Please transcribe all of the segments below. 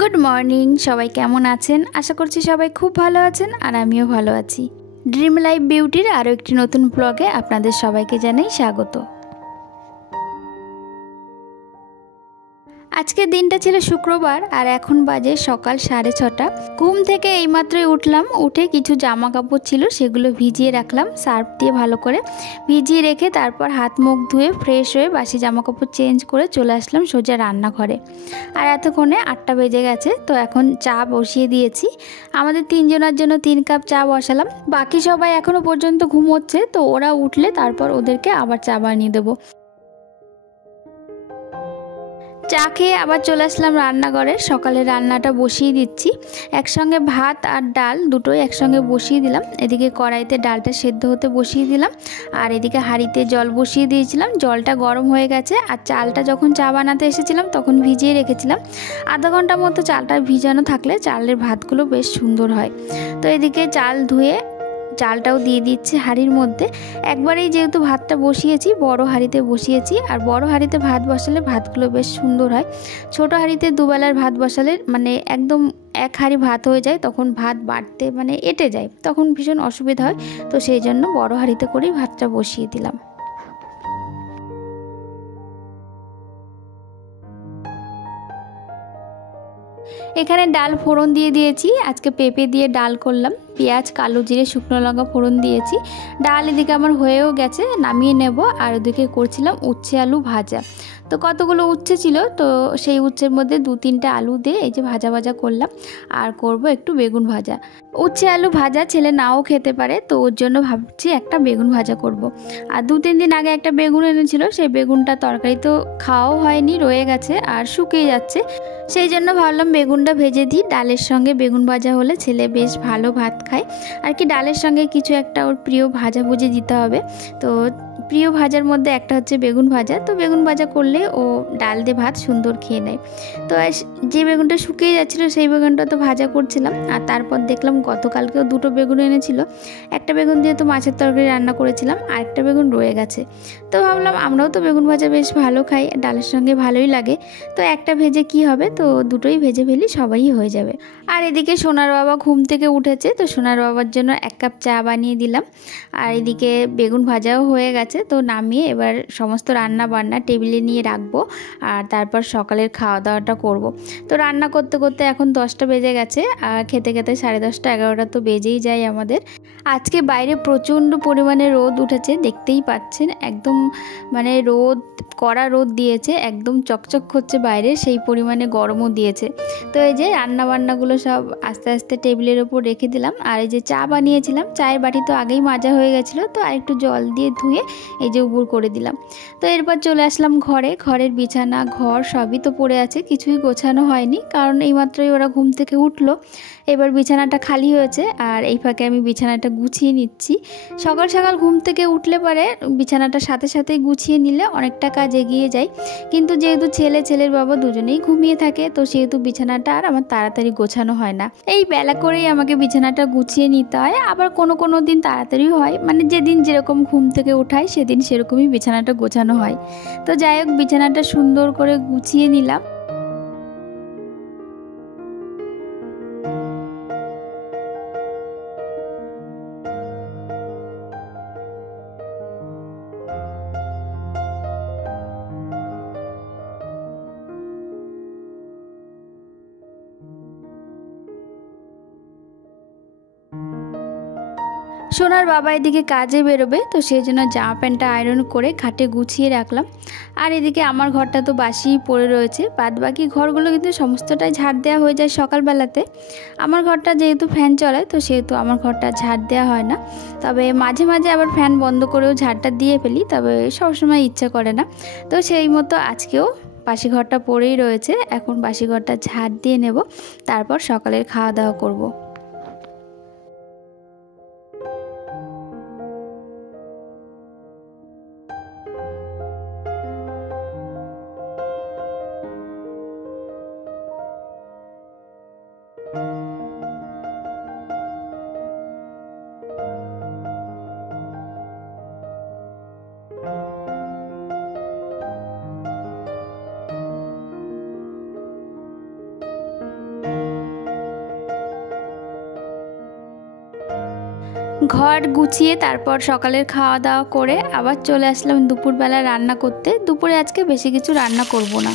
Good morning সবাই কেমন আছেন? আশা করছি সবাই খুব ভালো আছেন আর আমিও ভালো আছি। ড্রিম লাইফ বিউটির আরও একটি নতুন ব্লগে আপনাদের সবাইকে জানাই স্বাগত। আজকের দিনটা ছিল শুক্রবার আর এখন বাজে সকাল 6:30। ঘুম থেকে এইমাত্রই উঠলাম, উঠে কিছু জামা কাপড় ছিল সেগুলো ভিজিয়ে রাখলাম সার্ফ দিয়ে ভালো করে ভিজিয়ে রেখে তারপর হাত মুখ ধুয়ে ফ্রেশ হয়ে বাসি জামা কাপড় চেঞ্জ করে চলে আসলাম সোজা রান্নাঘরে। আর এতক্ষণে 8টা বেজে গেছে, তো এখন চা বসিয়ে দিয়েছি। আমাদের 3 জনের জন্য 3 কাপ চা বসালাম। বাকি সবাই এখনও পর্যন্ত ঘুমোচ্ছে, তো ওরা উঠলে তারপর ওদেরকে আবার চা বানিয়ে দেবো। চা খেয়ে আবার চলে আসলাম রান্নাঘরে। সকালে রান্নাটা বসিয়ে দিচ্ছি, একসঙ্গে ভাত আর ডাল দুটোই একসঙ্গে বসিয়ে দিলাম। এদিকে কড়াইতে ডালটা সেদ্ধ হতে বসিয়ে দিলাম আর এদিকে হাঁড়িতে জল বসিয়ে দিয়েছিলাম। জলটা গরম হয়ে গেছে আর চালটা যখন চা বানাতে এসেছিলাম তখন ভিজিয়ে রেখেছিলাম। আধা ঘন্টা মতো চালটা ভিজানো থাকলে চালের ভাতগুলো বেশ সুন্দর হয়। তো এদিকে চাল ধুয়ে চালটাও দিয়ে দিচ্ছি হাঁড়ির মধ্যে। একবারেই যেহেতু ভাতটা বসিয়েছি বড় হাঁড়িতে বসিয়েছি, আর বড় হাঁড়িতে ভাত বসালে ভাতগুলো বেশ সুন্দর হয়। ছোট হাঁড়িতে দুবেলার ভাত বসালে একদম এক হাঁড়ি ভাত হয়ে যায়, তখন ভাত বাড়তে এঁটে যায়, তখন ভীষণ অসুবিধা হয়। তো সেই জন্য বড় হাঁড়িতে করেই ভাতটা বসিয়ে দিলাম। এখানে ডাল ফোড়ন দিয়ে দিয়েছি। আজকে পেঁপে দিয়ে ডাল করলাম, পেঁয়াজ কালো জিরে শুকনো লঙ্কা ফোড়ন দিয়েছি। ডাল এদিকে আমার হয়েও গেছে, নামিয়ে নেব। আর ওদিকে করছিলাম উচ্ছে আলু ভাজা। তো কতগুলো উচ্ছে ছিল, তো সেই উচ্ছের মধ্যে 2-3টা আলু দিয়ে এই যে ভাজা ভাজা করলাম। আর করব একটু বেগুন ভাজা। উচ্ছে আলু ভাজা ছেলে নাও খেতে পারে, তো ওর জন্য ভাবছি একটা বেগুন ভাজা করব। আর 2-3 দিন আগে একটা বেগুন এনেছিল, সেই বেগুনটা তরকারি তো খাওয়াও হয়নি, রয়ে গেছে আর শুকিয়ে যাচ্ছে। সেই জন্য ভাবলাম বেগুনটা ভেজে দিই, ডালের সঙ্গে বেগুন ভাজা হলে ছেলে বেশ ভালো ভাত খায়। আর কি ডালের সঙ্গে কিছু একটা ওর প্রিয় ভাজা ভুজি দিতে হবে। তো প্রিয় ভাজার মধ্যে একটা হচ্ছে বেগুন ভাজা, তো বেগুন ভাজা করলে ও ডাল দিয়ে ভাত সুন্দর খেয়ে নেয়। তো যে বেগুনটা শুকিয়ে যাচ্ছিলো সেই বেগুনটা তো ভাজা করছিলাম। আর তারপর দেখলাম গতকালকেও 2টো বেগুন এনেছিল। একটা বেগুন দিয়ে তো মাছের তরকারি রান্না করেছিলাম, আর একটা বেগুন রয়ে গেছে। তো ভাবলাম আমরাও তো বেগুন ভাজা বেশ ভালো খাই, ডালের সঙ্গে ভালোই লাগে। তো একটা ভেজে কি হবে, তো দুটোই ভেজে ফেলি, সবাই হয়ে যাবে। আর এদিকে সোনার বাবা ঘুম থেকে উঠেছে, তো সোনার বাবার জন্য 1 কাপ চা বানিয়ে দিলাম। আর এদিকে বেগুন ভাজাও হয়ে গেছে, তো নামিয়ে এবার সমস্ত রান্না বান্না টেবিলে নিয়ে রাখবো। আর তারপর সকালের খাওয়া দাওয়াটা করব। তো রান্না করতে করতে এখন 10টা বেজে গেছে, আর খেতে খেতে 10:30 11টা তো বেজেই যায় আমাদের। আজকে বাইরে প্রচণ্ড পরিমাণে রোদ উঠেছে, দেখতেই পাচ্ছেন একদম রোদ, কড়া রোদ দিয়েছে, একদম চকচক করছে বাইরে, সেই পরিমাণে গরমও দিয়েছে। তো এই যে রান্নাবান্নাগুলো সব আস্তে আস্তে টেবিলের ওপর রেখে দিলাম। আর এই যে চা বানিয়েছিলাম, চায়ের বাটি তো আগেই মাজা হয়ে গেছিলো, তো আর একটু জল দিয়ে ধুয়ে এই যে উবুর করে দিলাম। তো এরপর চলে আসলাম ঘরে। ঘরের বিছানা ঘর সবই তো পড়ে আছে, কিছুই গোছানো হয়নি, কারণ এইমাত্রই ওরা ঘুম থেকে উঠলো। এবার বিছানাটা খালি হয়েছে আর এই ফাঁকে আমি বিছানাটা গুছিয়ে নিচ্ছি। সকাল সকাল ঘুম থেকে উঠলে পরে বিছানাটা সাথে সাথেই গুছিয়ে নিলে অনেকটা কাজ এগিয়ে যায়। কিন্তু যেহেতু ছেলের বাবা দুজনেই ঘুমিয়ে থাকে, তো সেহেতু বিছানাটা আর আমার তাড়াতাড়ি গোছানো হয় না। এই বেলা করেই আমাকে বিছানাটা গুছিয়ে নিতে হয়। আবার কোনো দিন তাড়াতাড়িও হয়, যেদিন যেরকম ঘুম থেকে ওঠায় সেদিন সেরকমই বিছানাটা গোছানো হয়। তো যাই হোক, বিছানাটা সুন্দর করে গুছিয়ে নিলাম। সোনার বাবা এদিকে কাজে বেরোবে, তো সেই জন্য জামা প্যান্টটা আয়রন করে খাটে গুছিয়ে রাখলাম। আর এদিকে আমার ঘরটা তো বাসিই পড়ে রয়েছে, বাদ বাকি ঘরগুলো কিন্তু সমস্তটাই ঝাড় দেওয়া হয়ে যায় সকালবেলাতে। আমার ঘরটা যেহেতু ফ্যান চলে, তো সেহেতু আমার ঘরটা ঝাড় দেওয়া হয় না। তবে মাঝে মাঝে আবার ফ্যান বন্ধ করেও ঝাড়টা দিয়ে ফেলি, তবে সবসময় ইচ্ছা করে না। তো সেই মতো আজকেও বাসি ঘরটা পড়েই রয়েছে, এখন বাসি ঘরটা ঝাড় দিয়ে নেব, তারপর সকালের খাওয়া দাওয়া করব। ঘর গুছিয়ে তারপর সকালের খাওয়া দাওয়া করে আবার চলে আসলাম দুপুরবেলা রান্না করতে। দুপুরে আজকে বেশি কিছু রান্না করব না।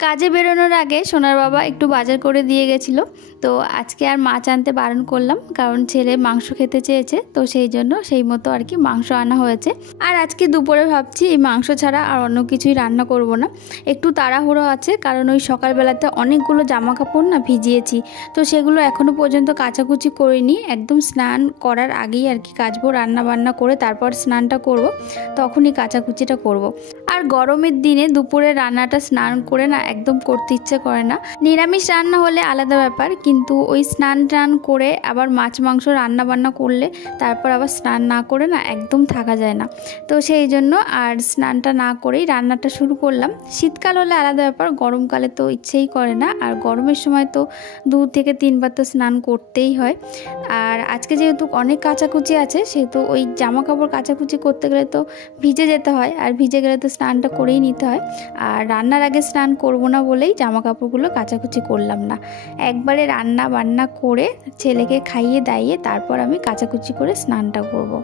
কাজে বেরোনোর আগে সোনার বাবা একটু বাজার করে দিয়ে গেছিলো, তো আজকে আর মাছ আনতে বারণ করলাম, কারণ ছেলে মাংস খেতে চেয়েছে, তো সেই জন্য সেই মতো আর কি মাংস আনা হয়েছে। আর আজকে দুপুরে ভাবছি এই মাংস ছাড়া আর অন্য কিছুই রান্না করব না। একটু তাড়াহুড়ো আছে, কারণ ওই সকালবেলাতে অনেকগুলো জামা কাপড় না ভিজিয়েছি, তো সেগুলো এখনও পর্যন্ত কাচাকুচি করিনি। একদম স্নান করার আগেই আর কি কাচবো, রান্না বান্না করে তারপর স্নানটা করব, তখনই কাচাকুচিটা করব। আর গরমের দিনে দুপুরে রান্নাটা স্নান করে না একদম করতে ইচ্ছে করে না। নিরামিষ রান্না হলে আলাদা ব্যাপার, কিন্তু ওই স্নান টান করে আবার মাছ মাংস রান্না বান্না করলে তারপর আবার স্নান না করে না একদম থাকা যায় না। তো সেই জন্য আর স্নানটা না করেই রান্নাটা শুরু করলাম। শীতকাল হলে আলাদা ব্যাপার, গরমকালে তো ইচ্ছেই করে না, আর গরমের সময় তো 2 থেকে 3 বার তো স্নান করতেই হয়। আর আজকে যেহেতু অনেক কাচাকুচি আছে, সেহেতু ওই জামা কাপড় কাচাকুচি করতে গেলে তো ভিজে যেতে হয়, আর ভিজে গেলে তো স্নানটা করেই নিতে হয়। আর রান্নার আগে স্নান করব না বলেই জামা কাপড়গুলো কাচাকুচি করলাম না, একবারে রান্না বান্না করে ছেলেকে খাইয়ে দাইয়ে তারপর আমি কাচাকুচি করে স্নানটা করব।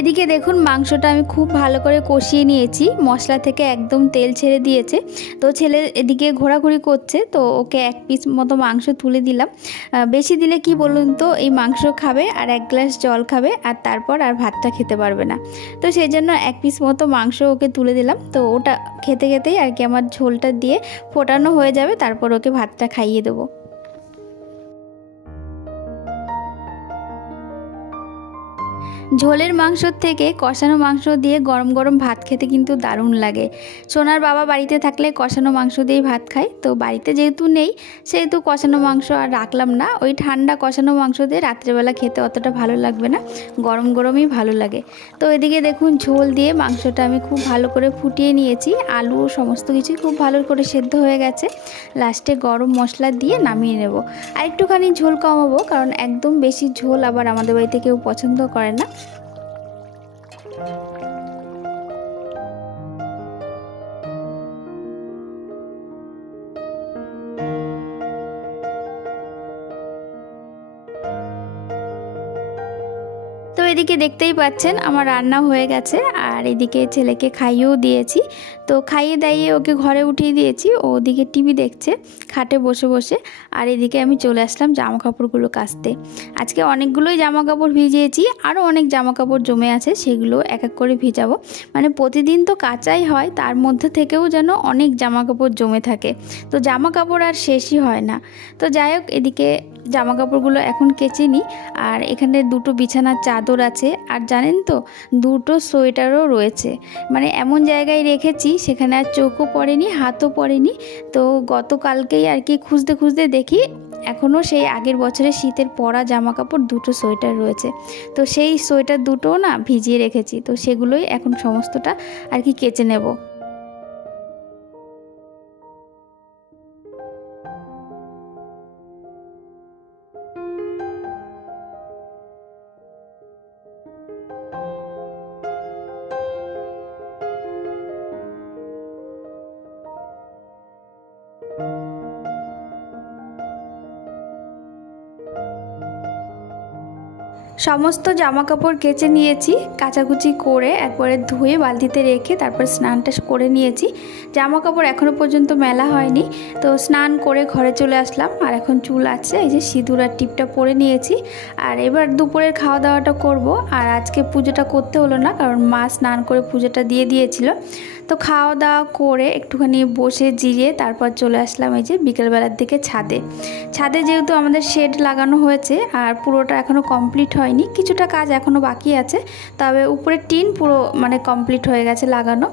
এদিকে দেখুন মাংসটা আমি খুব ভালো করে কষিয়ে নিয়েছি, মশলা থেকে একদম তেল ছেড়ে দিয়েছে। তো ছেলে এদিকে ঘোরাঘুরি করছে, তো ওকে 1 পিস মতো মাংস তুলে দিলাম। বেশি দিলে কি বলুন তো, এই মাংস খাবে আর 1 গ্লাস জল খাবে, আর তারপর আর ভাতটা খেতে পারবে না। তো সেই জন্য 1 পিস মতো মাংস ওকে তুলে দিলাম। তো ওটা খেতে খেতেই আর কি আমার ঝোলটা দিয়ে ফোটানো হয়ে যাবে, তারপর ওকে ভাতটা খাইয়ে দেবো। ঝোলের মাংসর থেকে কষানো মাংস দিয়ে গরম গরম ভাত খেতে কিন্তু দারুণ লাগে। সোনার বাবা বাড়িতে থাকলে কষানো মাংস দিয়েই ভাত খায়, তো বাড়িতে যেহেতু নেই সেহেতু কষানো মাংস আর রাখলাম না। ওই ঠান্ডা কষানো মাংস দিয়ে রাত্রেবেলা খেতে অতটা ভালো লাগবে না, গরম গরমই ভালো লাগে। তো এদিকে দেখুন ঝোল দিয়ে মাংসটা আমি খুব ভালো করে ফুটিয়ে নিয়েছি, আলু সমস্ত কিছুই খুব ভালো করে সেদ্ধ হয়ে গেছে। লাস্টে গরম মশলা দিয়ে নামিয়ে নেব। আর একটুখানি ঝোল কমাবো, কারণ একদম বেশি ঝোল আবার আমাদের বাড়িতে কেউ পছন্দ করে না। তো এদিকে দেখতেই পাচ্ছেন আমার রান্না হয়ে গেছে, আর এদিকে ছেলেকে খাইয়েও দিয়েছি। তো খাইয়ে দাইয়ে ওকে ঘরে উঠিয়ে দিয়েছি, ও ওদিকে টিভি দেখছে খাটে বসে বসে। আর এদিকে আমি চলে আসলাম জামা কাপড়গুলো কাচতে। আজকে অনেকগুলোই জামা কাপড় ভিজিয়েছি, আরও অনেক জামা কাপড় জমে আছে, সেগুলো এক এক করে ভিজাবো। মানে প্রতিদিন তো কাচাই হয়, তার মধ্যে থেকেও যেন অনেক জামা কাপড় জমে থাকে, তো জামা কাপড় আর শেষই হয় না। তো যাই হোক, এদিকে জামা কাপড়গুলো এখন কেচে নিই। আর এখানে 2টো বিছানার চাদর আছে, আর জানেন তো 2টো সোয়েটারও রয়েছে। মানে এমন জায়গায় রেখেছি সেখানে আর চোখও পড়েনি, হাতও পড়েনি। তো গতকালকেই আর কি খুঁজতে খুঁজতে দেখি এখনও সেই আগের বছরের শীতের পরা জামা কাপড় 2টো সোয়েটার রয়েছে। তো সেই সোয়েটার 2টোও না ভিজিয়ে রেখেছি, তো সেগুলোই এখন সমস্তটা আর কি কেচে নেব। সমস্ত জামা কাপড় কেচে নিয়েছি, কাচাকুচি করে একবারে ধুয়ে বালতিতে রেখে তারপর স্নানটা করে নিয়েছি। জামা কাপড় এখনও পর্যন্ত মেলা হয়নি, তো স্নান করে ঘরে চলে আসলাম। আর এখন চুল আছে, এই যে সিঁদুর আর টিপটা পরে নিয়েছি। আর এবার দুপুরের খাওয়া দাওয়াটা করব। আর আজকে পুজোটা করতে হলো না, কারণ মা স্নান করে পুজোটা দিয়ে দিয়েছিল। তো খাওয়া দাওয়া করে একটুখানি বসে জিরিয়ে তারপর চলে আসলাম এই যে বিকেলবেলার দিকে ছাদে। ছাদে যেহেতু আমাদের শেড লাগানো হয়েছে আর পুরোটা এখনও কমপ্লিট হয়নি, কিছুটা কাজ এখনও বাকি আছে, তবে উপরে টিন পুরো মানে কমপ্লিট হয়ে গেছে লাগানো।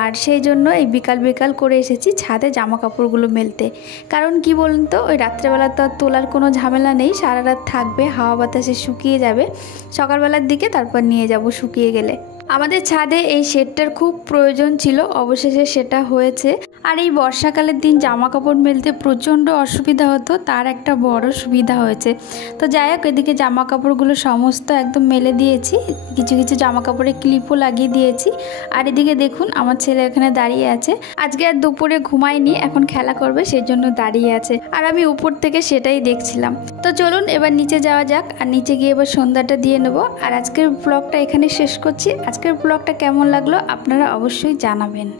আর সেই জন্য এই বিকাল বিকাল করে এসেছি ছাদে জামা কাপড়গুলো মেলতে। কারণ কি বলুন তো, ওই রাত্রেবেলা তো আর তোলার কোনো ঝামেলা নেই, সারা রাত থাকবে, হাওয়া বাতাসে শুকিয়ে যাবে, সকালবেলার দিকে তারপর নিয়ে যাব শুকিয়ে গেলে। আমাদের ছাদে এই শেডটার খুব প্রয়োজন ছিল, অবশেষে সেটা হয়েছে। আর এই বর্ষাকালের দিন জামা কাপড় মেলতে প্রচণ্ড অসুবিধা হতো, তার একটা বড় সুবিধা হয়েছে। তো যাই হোক, এদিকে জামা কাপড়গুলো সমস্ত একদম মেলে দিয়েছি, কিছু কিছু জামা কাপড়ে ক্লিপও লাগিয়ে দিয়েছি। আর এদিকে দেখুন আমার ছেলে এখানে দাঁড়িয়ে আছে, আজকে আর দুপুরে ঘুমায়নি, এখন খেলা করবে সেই জন্য দাঁড়িয়ে আছে, আর আমি উপর থেকে সেটাই দেখছিলাম। তো চলুন এবার নিচে যাওয়া যাক, আর নিচে গিয়ে এবার সন্ধ্যাটা দিয়ে নেবো। আর আজকের ব্লগটা এখানে শেষ করছি। আজকের ব্লগটা কেমন লাগলো আপনারা অবশ্যই জানাবেন।